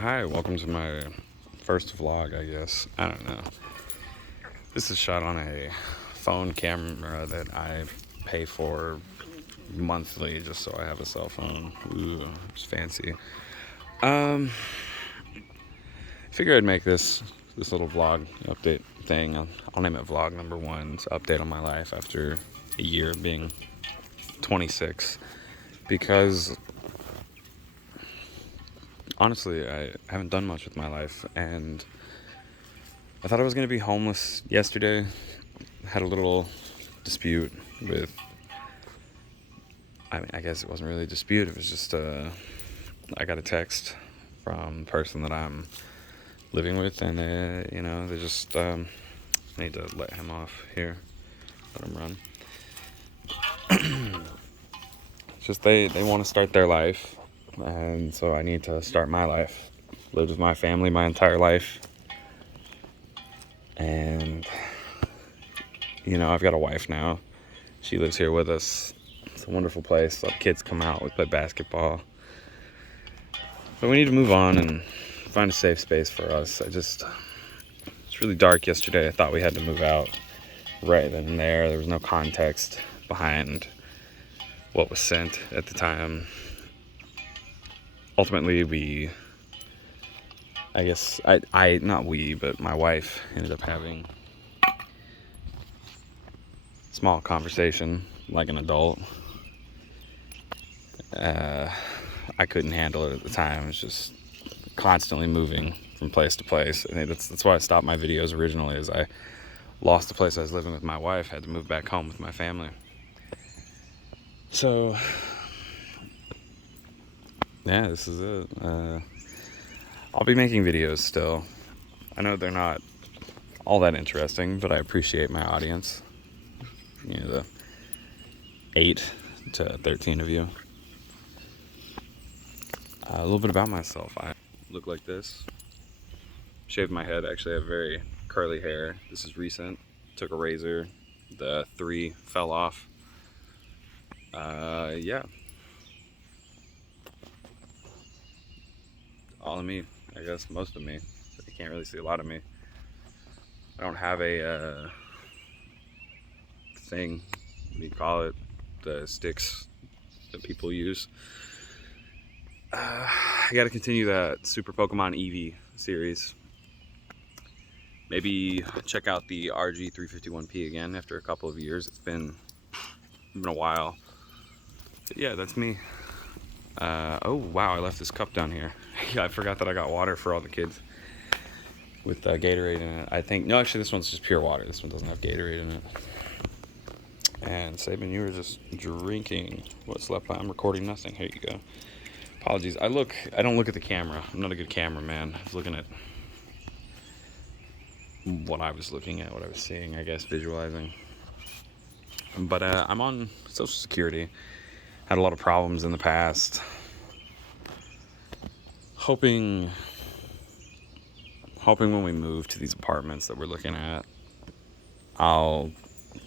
Hi, welcome to my first vlog, I guess. I don't know. This is shot on a phone camera that I pay for monthly just so I have a cell phone. Ooh, it's fancy. Um, Figure I'd make this little vlog update thing. I'll name it vlog number one. It's an update on my life after a year of being 26. Because honestly, I haven't done much with my life, and I thought I was going to be homeless yesterday. Had a little dispute with, I guess it wasn't really a dispute. It was just, I got a text from the person that I'm living with, and, they just, I need to let him off here. Let him run. It's just they want to start their life, and so I need to start my life. Lived with my family my entire life, and I've got a wife now. She lives here with us. It's a wonderful place. A lot of kids come out. We play basketball. But we need to move on and find a safe space for us. It's really dark yesterday. I thought we had to move out right then and there. There was no context behind what was sent at the time. Ultimately, not we, but my wife ended up having a small conversation like an adult. I couldn't handle it at the time. It was just constantly moving from place to place. I think that's why I stopped my videos originally, is I lost the place I was living with my wife, had to move back home with my family. So, yeah, this is it. I'll be making videos still. I know they're not all that interesting, but I appreciate my audience. The 8 to 13 of you. A little bit about myself. I look like this. Shaved my head. Actually, I have very curly hair. This is recent. Took a razor. The 3 fell off. Yeah. All of me. I guess most of me. But you can't really see a lot of me. I don't have a thing. What do you call it? The sticks that people use. I gotta continue that Super Pokemon Eevee series. Maybe check out the RG351P again after a couple of years. It's been a while. But yeah, that's me. Oh wow, I left this cup down here. Yeah, I forgot that I got water for all the kids with Gatorade in it. I think, no, actually this one's just pure water. This one doesn't have Gatorade in it. And Sabin, you were just drinking what's left by. I'm recording nothing. Here you go. Apologies. I don't look at the camera. I'm not a good cameraman. I was looking at what I was looking at, what I was seeing, I guess, visualizing. But I'm on Social Security. Had a lot of problems in the past. Hoping when we move to these apartments that we're looking at, I'll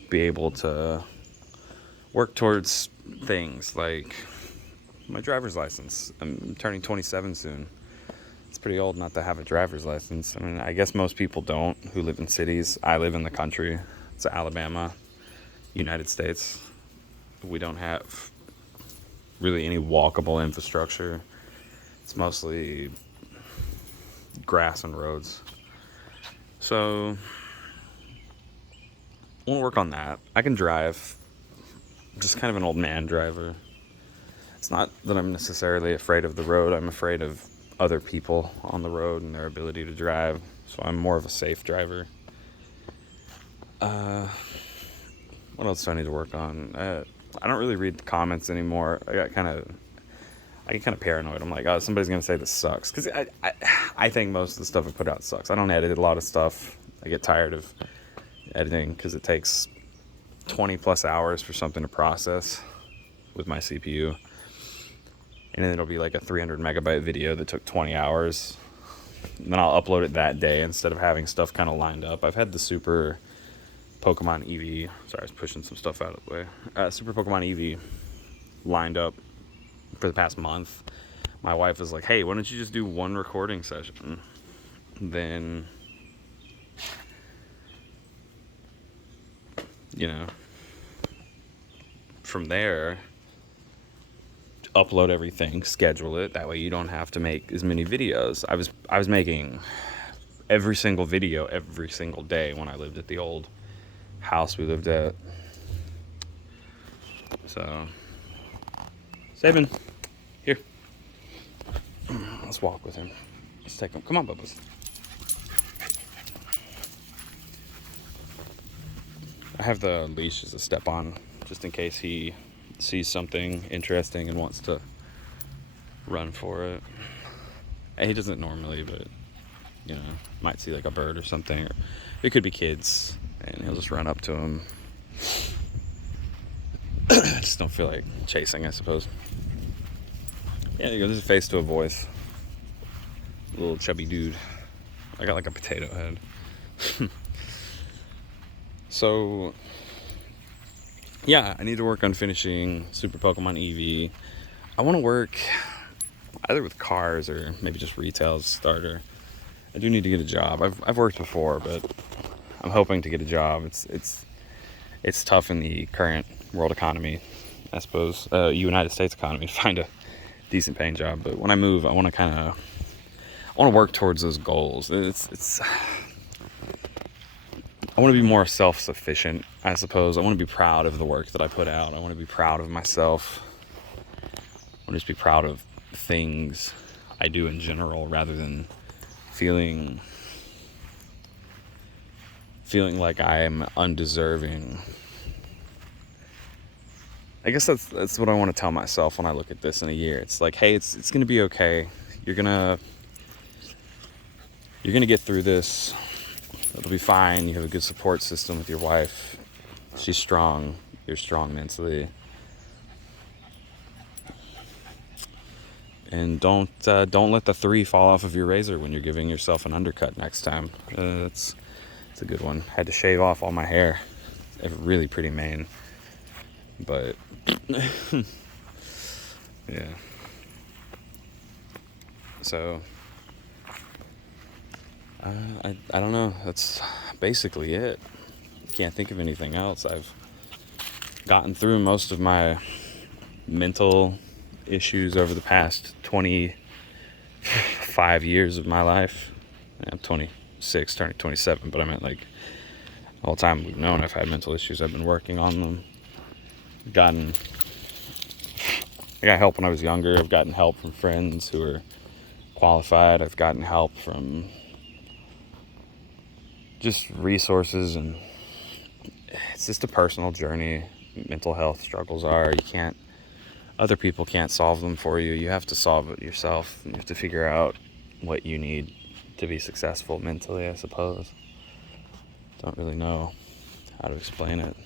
be able to work towards things like my driver's license. I'm turning 27 soon. It's pretty old not to have a driver's license. I mean, I guess most people don't who live in cities. I live in the country. It's Alabama, United States. We don't have really any walkable infrastructure. It's mostly grass and roads. So, we'll work on that. I can drive. I'm just kind of an old man driver. It's not that I'm necessarily afraid of the road. I'm afraid of other people on the road and their ability to drive. So I'm more of a safe driver. What else do I need to work on? I don't really read the comments anymore. I get kind of paranoid. I'm like, oh, somebody's gonna say this sucks, because I think most of the stuff I put out sucks. I don't edit a lot of stuff. I get tired of editing because it takes 20 plus hours for something to process with my CPU, and then it'll be like a 300 megabyte video that took 20 hours, and then I'll upload it that day instead of having stuff kind of lined up. I've had the Super Pokemon Eevee, sorry, I was pushing some stuff out of the way, Super Pokemon Eevee lined up for the past month. my wife is like, hey, why don't you just do one recording session? Then, you know, from there, upload everything, schedule it. That way you don't have to make as many videos. I was making every single video every single day when I lived at the old house we lived at. So, Sabin, here. Let's walk with him. Let's take him. Come on, Bubba's. I have the leash as a step on, just in case he sees something interesting and wants to run for it. He doesn't normally, but, you know, might see like a bird or something. Or it could be kids, and he'll just run up to him. I just don't feel like chasing, I suppose. Yeah, there you go. There's a face to a voice. A little chubby dude. I got like a potato head. So, yeah, I need to work on finishing Super Pokemon Eevee. I want to work either with cars or maybe just retail as a starter. I do need to get a job. I've worked before, but I'm hoping to get a job. It's tough in the current world economy, I suppose, United States economy, to find a decent paying job. But when I move, I want to work towards those goals. I want to be more self-sufficient, I suppose. I want to be proud of the work that I put out. I want to be proud of myself. I want to just be proud of things I do in general, rather than feeling like I am undeserving. I guess that's what I want to tell myself when I look at this in a year. It's like, hey, it's gonna be okay. You're gonna get through this. It'll be fine. You have a good support system with your wife. She's strong. You're strong mentally. And don't let the 3 fall off of your razor when you're giving yourself an undercut next time. It's a good one. Had to shave off all my hair. It's really pretty mane. But yeah. So I don't know. That's basically it. Can't think of anything else. I've gotten through most of my mental issues over the past 25 years of my life. I'm 26, turning 27, but I meant like the whole time we've known I've had mental issues. I've been working on them. I got help when I was younger. I've gotten help from friends who are qualified. I've gotten help from just resources, and it's just a personal journey. Mental health struggles are, other people can't solve them for you. You have to solve it yourself. You have to figure out what you need to be successful mentally, I suppose. Don't really know how to explain it.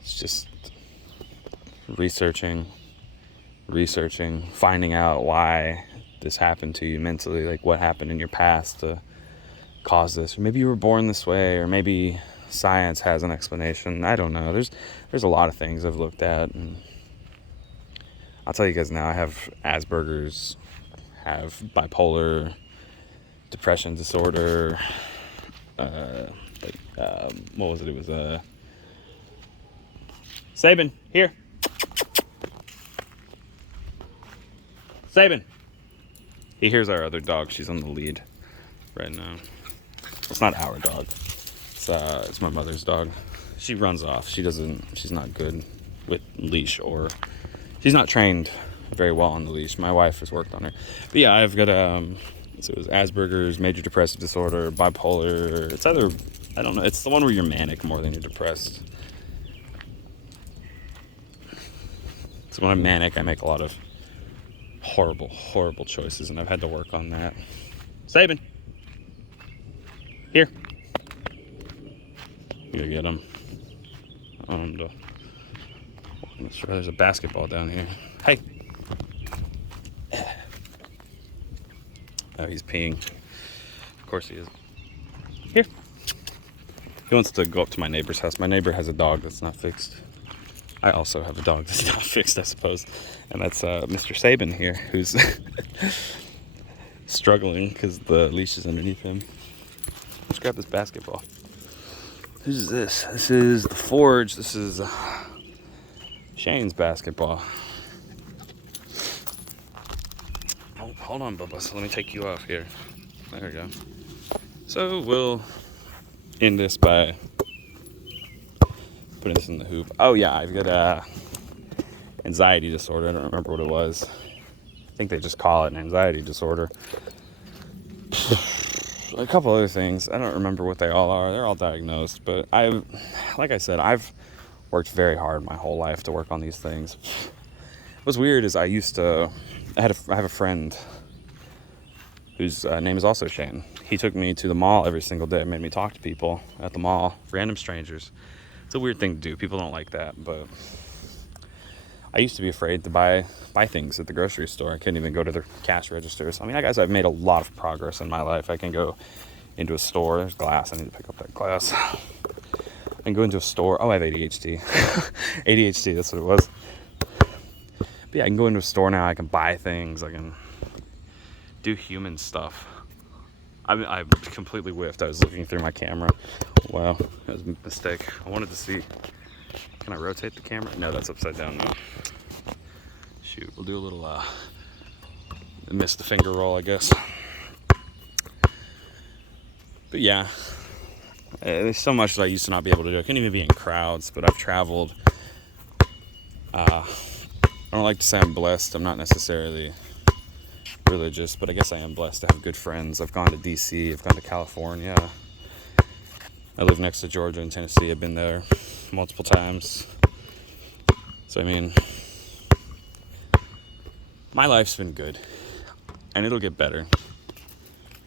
It's just researching, finding out why this happened to you mentally, like what happened in your past to cause this. Or maybe you were born this way, or maybe science has an explanation. I don't know. There's a lot of things I've looked at, and I'll tell you guys now, I have Asperger's, have bipolar, depression disorder, what was it? It was Sabin, here. Sabin. He hears our other dog. She's on the lead right now. It's not our dog. It's my mother's dog. She runs off. She's not good with leash, or she's not trained very well on the leash. My wife has worked on her. But yeah, I've got so it was Asperger's, major depressive disorder, bipolar. It's either, I don't know. It's the one where you're manic more than you're depressed. So when I'm manic, I make a lot of horrible choices, and I've had to work on that. Sabin, here. You gotta get him. I'm sure there's a basketball down here. Hey. Oh, he's peeing. Of course he is. Here. He wants to go up to my neighbor's house. My neighbor has a dog that's not fixed. I also have a dog that's not fixed, I suppose, and that's Mr. Saban here, who's struggling because the leash is underneath him. Let's grab this basketball. Who's this? This is the Forge. This is Shane's basketball. Oh, hold on, Bubba. So let me take you off here. There we go. So we'll end this by putting this in the hoop. Oh yeah, I've got anxiety disorder. I don't remember what it was. I think they just call it an anxiety disorder. A couple other things. I don't remember what they all are. They're all diagnosed. But like I said, I've worked very hard my whole life to work on these things. What's weird is I have a friend whose name is also Shane. He took me to the mall every single day, made me talk to people at the mall, random strangers. It's a weird thing to do. People don't like that, but I used to be afraid to buy things at the grocery store. I couldn't even go to the cash registers. I mean, I guess I've made a lot of progress in my life. I can go into a store. There's glass. I need to pick up that glass. I can go into a store. Oh, I have ADHD. ADHD, that's what it was. But yeah, I can go into a store now. I can buy things. I can do human stuff. I completely whiffed. I was looking through my camera. Wow, that was a mistake. I wanted to see. Can I rotate the camera? No, that's upside down now. Shoot, we'll do a little miss the finger roll, I guess. But yeah, there's so much that I used to not be able to do. I couldn't even be in crowds, but I've traveled. I don't like to say I'm blessed. I'm not necessarily religious, but I guess I am blessed to have good friends. I've gone to DC, I've gone to California. I live next to Georgia and Tennessee. I've been there multiple times. So I mean, my life's been good, and it'll get better.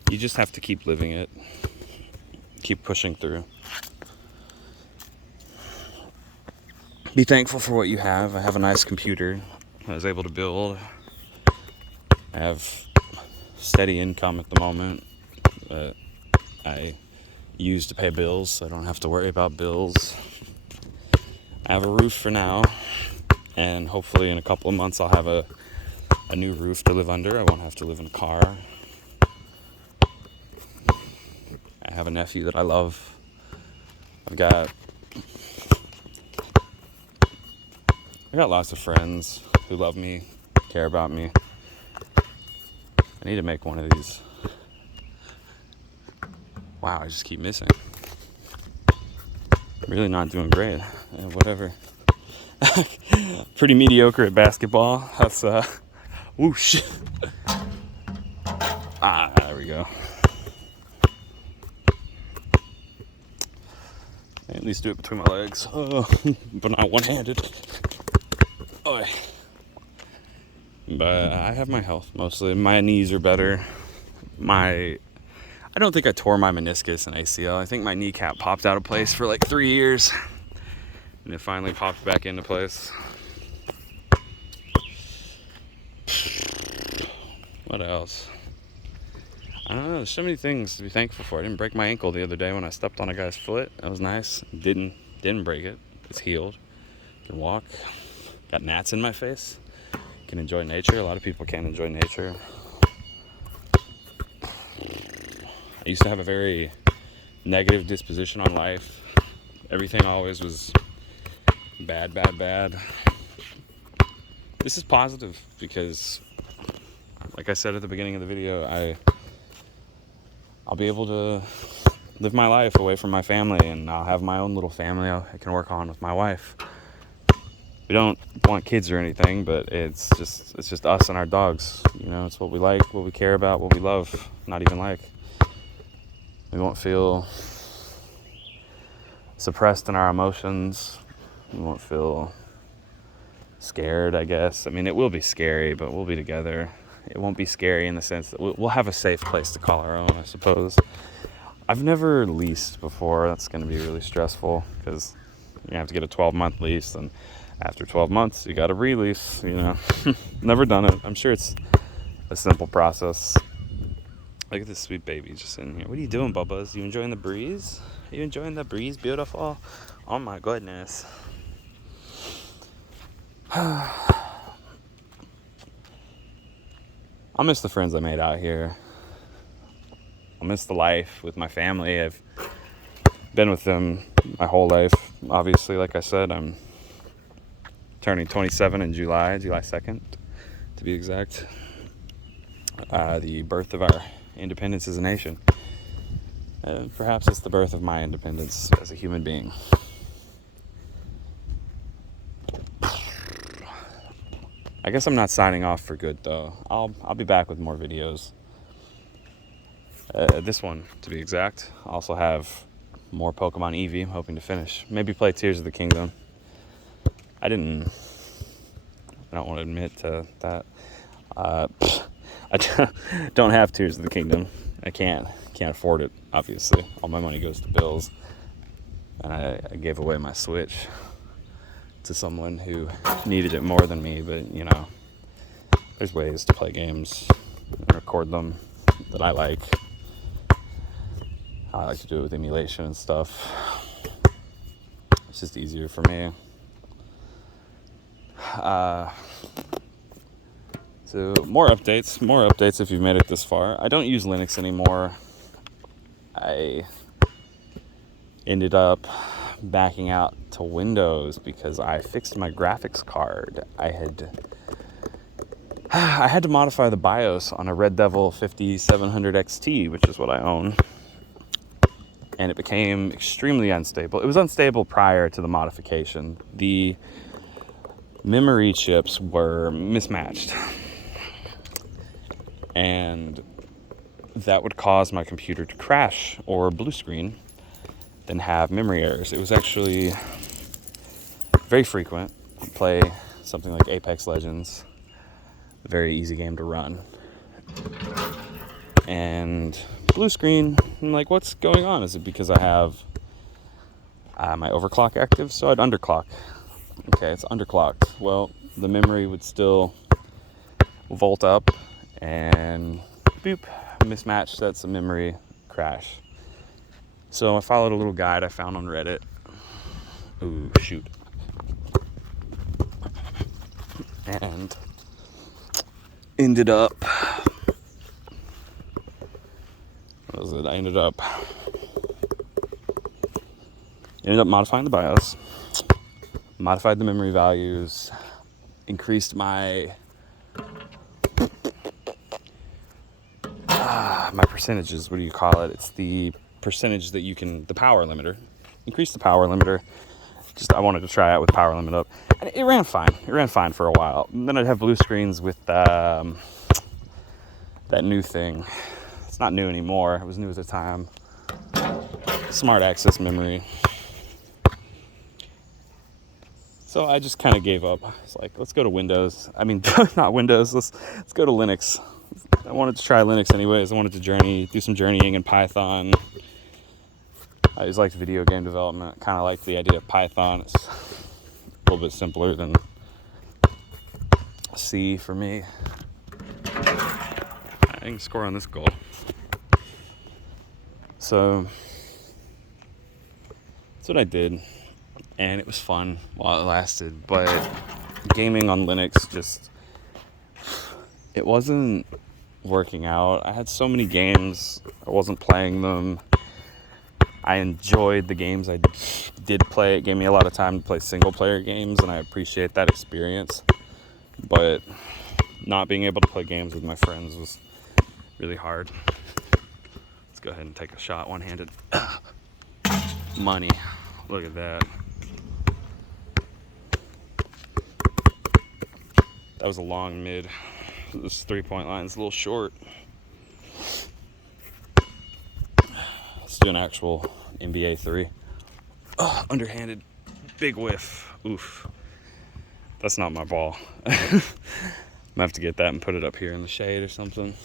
You just have to keep living it, keep pushing through. Be thankful for what you have. I have a nice computer I was able to build. I have steady income at the moment that I use to pay bills, so I don't have to worry about bills. I have a roof for now, and hopefully in a couple of months I'll have a new roof to live under. I won't have to live in a car. I have a nephew that I love. I've got lots of friends who love me, care about me. I need to make one of these. Wow, I just keep missing. Really not doing great. Whatever. Pretty mediocre at basketball. That's whoosh. There we go. At least do it between my legs. But not one-handed. Oh. But I have my health mostly. My knees are better. I don't think I tore my meniscus and ACL. I think my kneecap popped out of place for like 3 years. And it finally popped back into place. What else? I don't know. There's so many things to be thankful for. I didn't break my ankle the other day when I stepped on a guy's foot. That was nice. Didn't break it. It's healed. Can walk. Got gnats in my face. Can enjoy nature. A lot of people can't enjoy nature. I used to have a very negative disposition on life. Everything always was bad. This is positive because, like I said at the beginning of the video, I'll be able to live my life away from my family, and I'll have my own little family I can work on with my wife. We don't want kids or anything, but it's just us and our dogs. You know, it's what we like, what we care about, what we love, not even like. We won't feel suppressed in our emotions. We won't feel scared, I guess. I mean, it will be scary, but we'll be together. It won't be scary in the sense that we'll have a safe place to call our own, I suppose. I've never leased before. That's going to be really stressful because you have to get a 12-month lease, and after 12 months, you got to release, you know. Never done it. I'm sure it's a simple process. Look at this sweet baby just sitting here. What are you doing, Bubba's? You enjoying the breeze? Are you enjoying the breeze? Beautiful. Oh my goodness. I'll miss the friends I made out here. I'll miss the life with my family. I've been with them my whole life. Obviously, like I said, I'm turning 27 in July 2nd, to be exact. The birth of our independence as a nation. Perhaps it's the birth of my independence as a human being. I guess I'm not signing off for good, though. I'll be back with more videos. This one, to be exact. I also have more Pokemon Eevee I'm hoping to finish. Maybe play Tears of the Kingdom. I don't want to admit to that. I don't have Tears of the Kingdom. I can't afford it, obviously. All my money goes to bills. And I gave away my Switch to someone who needed it more than me, but you know, there's ways to play games and record them that I like. I like to do it with emulation and stuff. It's just easier for me. So more updates if you've made it this far. I don't use Linux anymore. I ended up backing out to Windows because I fixed my graphics card. I had to modify the BIOS on a Red Devil 5700 XT, which is what I own. And it became extremely unstable. It was unstable prior to the modification. The memory chips were mismatched. And that would cause my computer to crash or blue screen, then have memory errors. It was actually very frequent. You play something like Apex Legends, a very easy game to run. And blue screen, I'm like, what's going on? Is it because I have my overclock active? So I'd underclock. Okay, it's underclocked. Well, the memory would still volt up and boop, mismatch sets of memory, crash. So I followed a little guide I found on Reddit. Ooh, shoot. And ended up, what was it? I ended up modifying the BIOS, modified the memory values, increased my percentages. What do you call it? It's the percentage that you can, the power limiter. Increase the power limiter. I wanted to try out with power limit up, and it ran fine. It ran fine for a while. And then I'd have blue screens with that new thing. It's not new anymore. It was new at the time. Smart access memory. So I just kind of gave up. It's like, let's go to Windows. I mean, not Windows. Let's go to Linux. I wanted to try Linux anyways. I wanted to do some journeying in Python. I always liked video game development. Kind of like the idea of Python. It's a little bit simpler than C for me. I can score on this goal. So that's what I did. And it was fun while it lasted. But gaming on Linux it wasn't working out. I had so many games. I wasn't playing them. I enjoyed the games I did play. It gave me a lot of time to play single player games, and I appreciate that experience. But not being able to play games with my friends was really hard. Let's go ahead and take a shot one-handed. Money. Look at that. That was a long mid. This 3-point line is a little short. Let's do an actual NBA 3. Oh, underhanded. Big whiff. Oof. That's not my ball. I'm gonna have to get that and put it up here in the shade or something.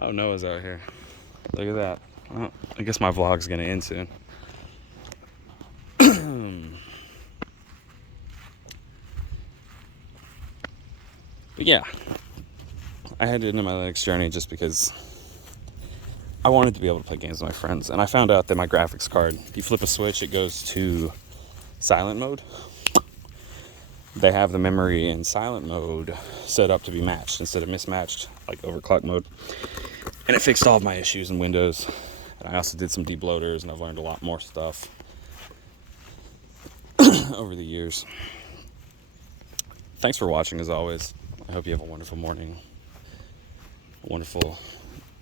Oh, Noah's out here. Look at that. Oh, I guess my vlog's gonna end soon. But yeah, I had to end my Linux journey just because I wanted to be able to play games with my friends. And I found out that my graphics card, if you flip a switch, it goes to silent mode. they have the memory in silent mode set up to be matched instead of mismatched, like overclock mode. And it fixed all of my issues in Windows. And I also did some debloaters, and I've learned a lot more stuff over the years. Thanks for watching, as always. I hope you have a wonderful morning, a wonderful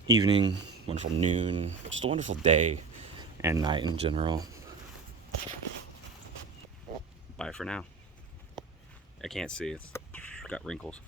evening, wonderful noon, just a wonderful day and night in general. Bye for now. I can't see, it's got wrinkles.